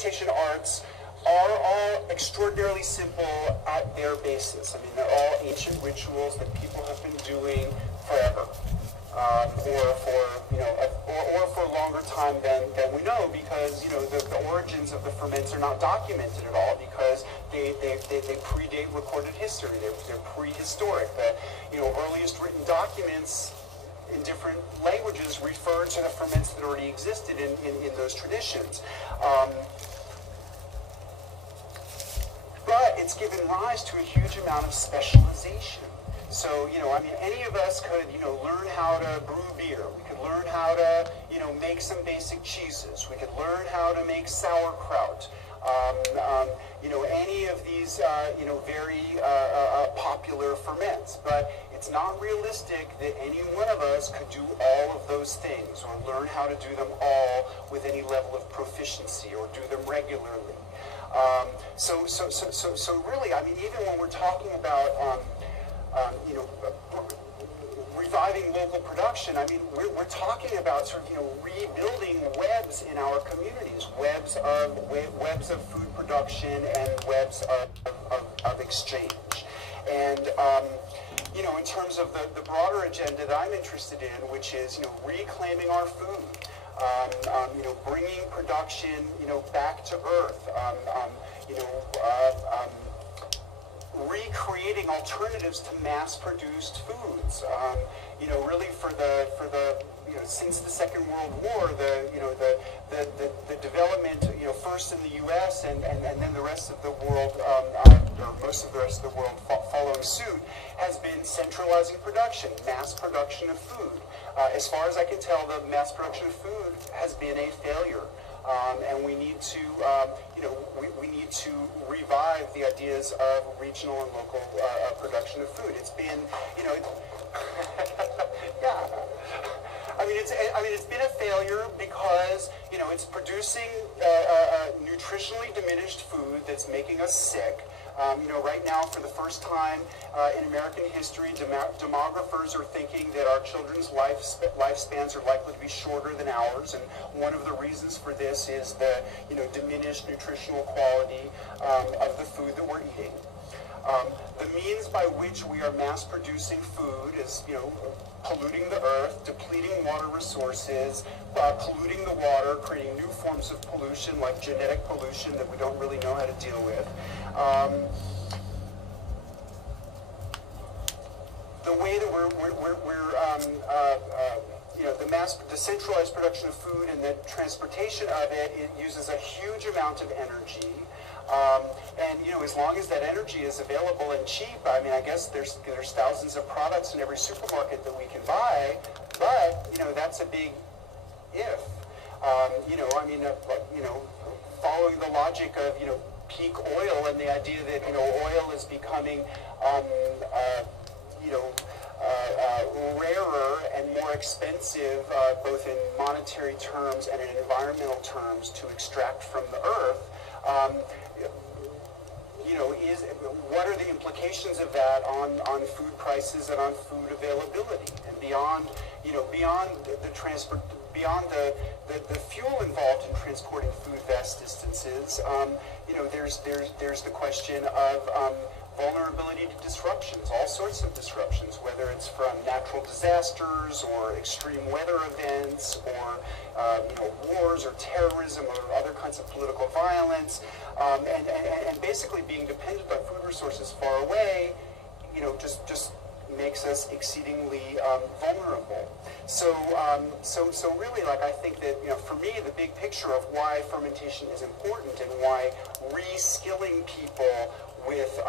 fermentation arts are all extraordinarily simple at their basis. I mean, they're all ancient rituals that people have been doing forever, or for a longer time than we know, because the origins of the ferments are not documented at all, because they predate recorded history. They're prehistoric. The earliest written documents in different languages refer to the ferments that already existed in those traditions. But it's given rise to a huge amount of specialization. So, I mean, any of us could, learn how to brew beer. We could learn how to, make some basic cheeses. We could learn how to make sauerkraut. Any of these, very popular ferments. But it's not realistic that any one of us could do all of those things, or learn how to do them all with any level of proficiency, or do them regularly. So really, I mean, even when we're talking about, reviving local production, I mean, we're talking about sort of, rebuilding webs in our communities, webs of food production and webs of exchange. And, in terms of the broader agenda that I'm interested in, which is, reclaiming our food, bringing production, back to earth, recreating alternatives to mass-produced foods. Really for the since the Second World War, the development, first in the U.S. and then the rest of the world, or most of the rest of the world following suit, has been centralizing production, mass production of food. As far as I can tell, the mass production of food has been a failure. And we need to, we need to revive the ideas of regional and local production of food. It's been, yeah. It's been a failure because, it's producing nutritionally diminished food that's making us sick. Right now, for the first time in American history, demographers are thinking that our children's lifespans are likely to be shorter than ours, and one of the reasons for this is the diminished nutritional quality of the food that we're eating. The means by which we are mass producing food is, polluting the earth, depleting water resources, polluting the water, creating new forms of pollution like genetic pollution that we don't really know how to deal with. The way that the centralized production of food and the transportation of it uses a huge amount of energy. And as long as that energy is available and cheap, I mean, I guess there's thousands of products in every supermarket that we can buy, but that's a big if. Following the logic of peak oil and the idea that oil is becoming rarer and more expensive, both in monetary terms and in environmental terms, to extract from the earth. What are the implications of that on food prices and on food availability, and beyond the fuel involved in transporting food vast distances? There's the question of vulnerability to disruptions, all sorts of disruptions, whether it's from natural disasters or extreme weather events or wars or terrorism or other kinds of political violence, and basically being dependent on food resources far away, just makes us exceedingly vulnerable. So really, I think that, for me, the big picture of why fermentation is important and why reskilling people with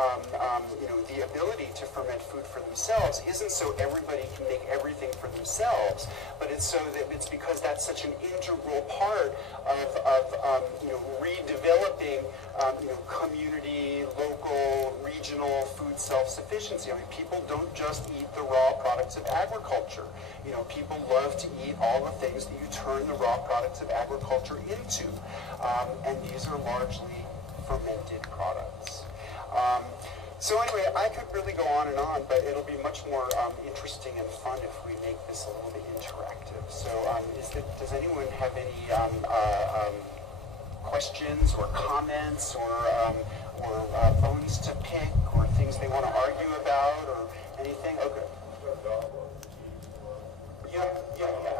the ability to ferment food for themselves isn't so everybody can make everything for themselves, but it's because that's such an integral part of redeveloping community, local, regional food self-sufficiency. I mean, people don't just eat the raw products of agriculture. People love to eat all the things that you turn the raw products of agriculture into, and these are largely fermented produces. So anyway, I could really go on and on, but it'll be much more interesting and fun if we make this a little bit interactive. So does anyone have any questions? questions or comments or bones to pick or things they want to argue about or anything? Okay. Yeah,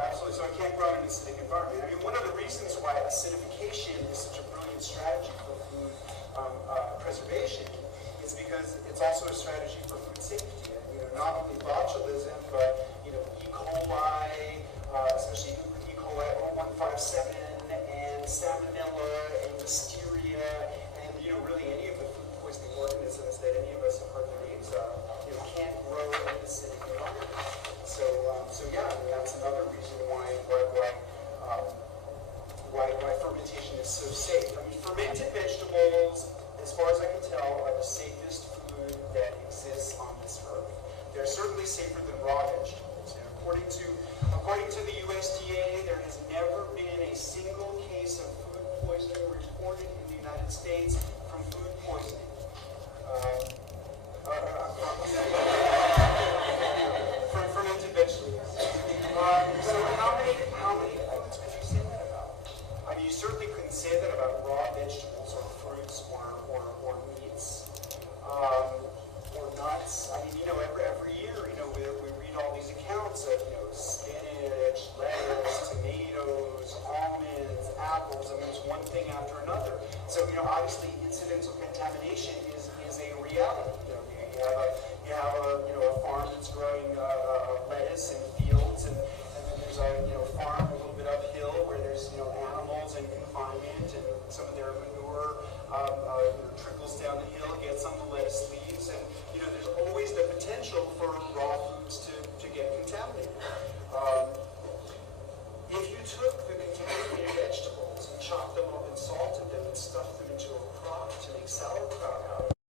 absolutely. So it can't grow in an acidic environment. I mean, one of the reasons why acidification is such a brilliant strategy for food preservation is because it's also a strategy for food safety. And, not only botulism, but E. coli, especially E. coli 0157, and salmonella, and listeria, and really any of the food poisoning organisms that any of us have heard the names of, can't grow in an acidic environment. So yeah, I mean, that's another reason why fermentation is so safe. I mean, fermented vegetables, as far as I can tell, are the safest food that exists on this earth. They're certainly safer than raw vegetables. And according to the USDA, there has never been a single case of food poisoning reported in the United States from food poisoning. From fermented vegetables. So how many foods could you say that about? I mean, you certainly couldn't say that about raw vegetables or fruits or meats or nuts. I mean, every year, we read all these accounts of, spinach, lettuce, tomatoes, almonds, apples. I mean, it's one thing after another. So, obviously,